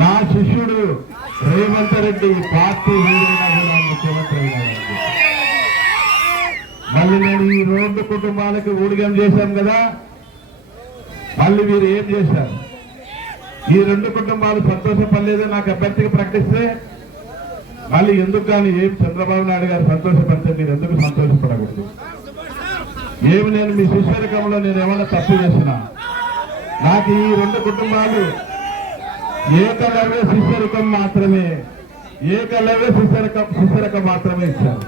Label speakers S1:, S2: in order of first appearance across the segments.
S1: నా శిష్యుడు రేవంత్ రెడ్డి పార్టీ వీడైనా ముఖ్యమంత్రి మళ్ళీ నేను ఈ రెండు కుటుంబాలకి ఊడిగం చేశాను కదా మళ్ళీ మీరు ఏం చేశారు? ఈ రెండు కుటుంబాలు సంతోషపడలేదు నాకు అభ్యర్థికి ప్రకటిస్తే మళ్ళీ ఎందుకు కానీ ఏం చంద్రబాబు నాయుడు గారు సంతోషపడితే మీరు ఎందుకు సంతోషపడకూడదు? ఏమి నేను మీ శిష్యరికంలో నేను ఏమైనా తప్పు చేసినా? నాకు ఈ రెండు కుటుంబాలు ఏకలవ్య శిష్యరకం మాత్రమే. ఏకలవ్య శిష్యరకం శిష్యరకం మాత్రమే ఇచ్చారు.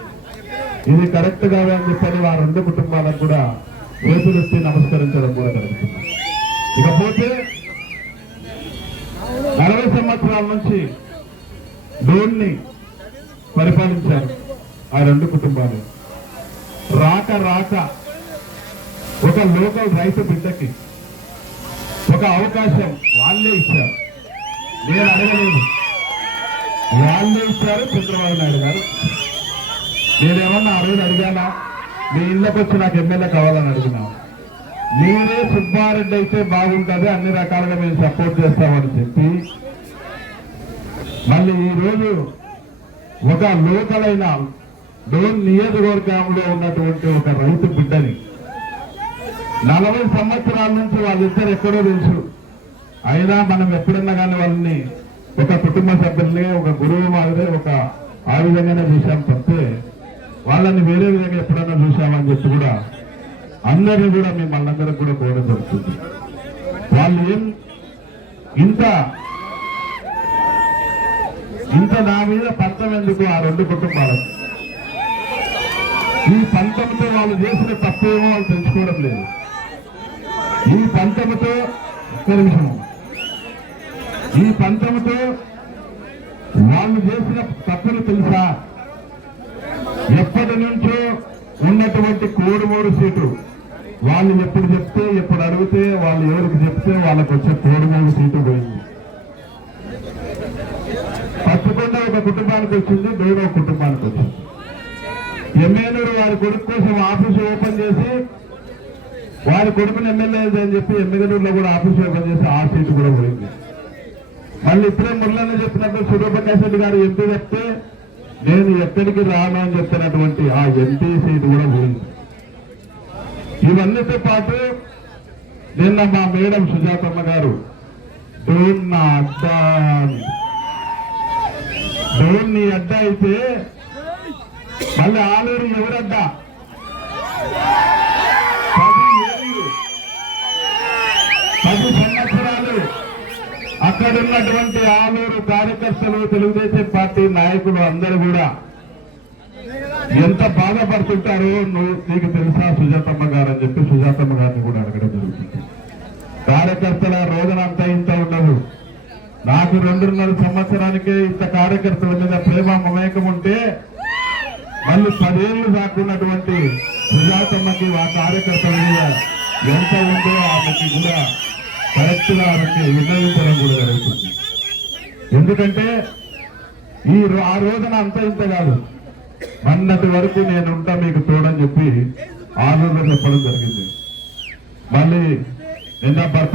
S1: ఇది కరెక్ట్ కాదు అని చెప్పని వారి రెండు కుటుంబాలకు కూడా చేతులెత్తి నమస్కరించడం కూడా జరుగుతుంది. ఇకపోతే నలభై సంవత్సరాల నుంచి డోన్ని పరిపాలించారు ఆ రెండు కుటుంబాలు. రాక రాక ఒక లోకల్ రైతు బిడ్డకి ఒక అవకాశం వాళ్ళే ఇచ్చారు. నేను అడగలేదు. వాళ్ళు ఇచ్చారు చంద్రబాబు నాయుడు గారు. నేనేమన్నా ఆ రోజు అడిగానా? మీ ఇళ్ళకి వచ్చి నాకు ఎమ్మెల్యే కావాలని అడిగినా. మీరే సుబ్బారెడ్డి అయితే బాగుంటుంది అన్ని రకాలుగా మేము సపోర్ట్ చేస్తామని చెప్పి. మళ్ళీ ఈరోజు ఒక లోకలైన డోన్ నియోజకవర్గంలో ఉన్నటువంటి ఒక రైతు బిడ్డని నలభై సంవత్సరాల నుంచి వాళ్ళిద్దరు ఎక్కడో తెలుసు. అయినా మనం ఎప్పుడన్నా కానీ వాళ్ళని ఒక కుటుంబ సభ్యుల్ని ఒక గురువు మాదిరి ఒక ఆ విధంగానే చూసాం తప్పితే వాళ్ళని వేరే విధంగా ఎప్పుడన్నా చూసామని చెప్పి కూడా అందరినీ కూడా మేము అందరికి కూడా కోరడం జరుగుతుంది. వాళ్ళు ఏం ఇంత ఇంత నా మీద పంతం ఎందుకు ఆ రెండు కుటుంబాలకు ఈ పంతంతో వాళ్ళు చేసిన తప్పేమో వాళ్ళు తెలుసుకోవడం లేదు. ఈ పంతముతో ఒక్క నిమిషం. ఈ పంచముతో వాళ్ళు చేసిన తప్పులు తెలుసా? ఎప్పటి నుంచో ఉన్నటువంటి కోడుమూడు సీటు. వాళ్ళు ఎప్పుడు చెప్తే ఎప్పుడు అడిగితే వాళ్ళు ఎవరికి చెప్తే వాళ్ళకి వచ్చే కోడుమూడు సీటు పోయింది. పచ్చకొండ ఒక కుటుంబానికి వచ్చింది గౌరవ కుటుంబానికి వచ్చింది. ఎమ్మెల్యేలు వారి కొడుకు కోసం ఆఫీసు ఓపెన్ చేసి వారి కొడుకుని ఎమ్మెల్యే అని చెప్పి ఎమ్మెల్యేలో కూడా ఆఫీస్ ఓపెన్ చేసి ఆ సీటు కూడా పోయింది. మళ్ళీ ఇప్పుడే మురళన్న చెప్పినట్టు సురూపకాశ్ గారు ఎంపీ చెప్తే నేను ఎక్కడికి రాను అని చెప్పినటువంటి ఆ ఎంపీ సీటు కూడా పోయింది. ఇవన్నీతో పాటు నిన్న మా మేడం సుజాతమ్మ గారు డోన్ నా అడ్డా డోన్ నీ అయితే మళ్ళీ ఆలూరు ఎవరు అక్కడ ఉన్నటువంటి ఆలూరు కార్యకర్తలు తెలుగుదేశం పార్టీ నాయకులు అందరూ కూడా ఎంత బాధపడుతుంటారో నువ్వు నీకు తెలుసా సుజాతమ్మ గారు అని చెప్పి సుజాతమ్మ గారిని కూడా అడగడం జరుగుతుంది. కార్యకర్తల రోజున అంతా ఇంత ఉండదు. నాకు రెండున్నర సంవత్సరానికే ఇంత కార్యకర్తల మీద ప్రేమ మమేకం ఉంటే మళ్ళీ పదేళ్ళు దాక్కున్నటువంటి సుజాతమ్మకి ఆ కార్యకర్తల మీద ఎంత ఉందో ఆమెకి కూడా కరెక్ట్ ఆమెకి విన్నవించడం కూడా జరుగుతుంది. ఎందుకంటే ఈ ఆ రోజున అంత ఇంత కాదు. మొన్నటి వరకు నేను ఉంటా మీకు తోడని చెప్పి ఆ రోజు చెప్పడం జరిగింది. మళ్ళీ నిన్న భర్త